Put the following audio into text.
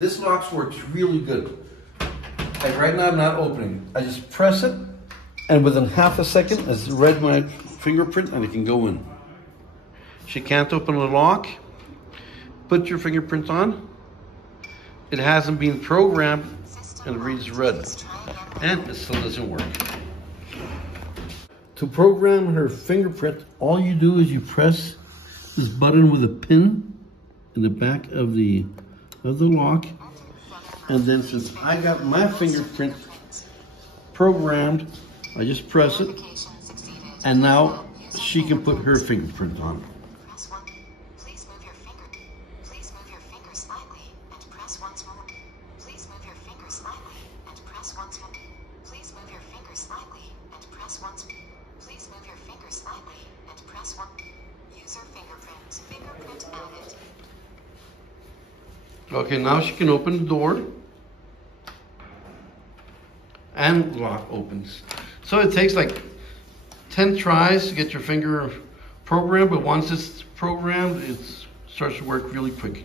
This lock works really good. And right now I'm not opening. I just press it, and within half a second, it's read my fingerprint and it can go in. She can't open the lock. Put your fingerprint on. It hasn't been programmed and it reads red. And it still doesn't work. To program her fingerprint, all you do is you press this button with a pin in the back of the lock. And then since I got my fingerprint programmed, I just press it. And now she can put her fingerprint on. Please move your finger slightly and press once more. Please move your finger slightly and press once more. Please move your finger slightly and press once more. Please move your finger slightly and press one. User fingerprint. Fingerprint added. Okay, now she can open the door. And the lock opens. So it takes like 10 tries to get your finger programmed, but once it's programmed, it starts to work really quick.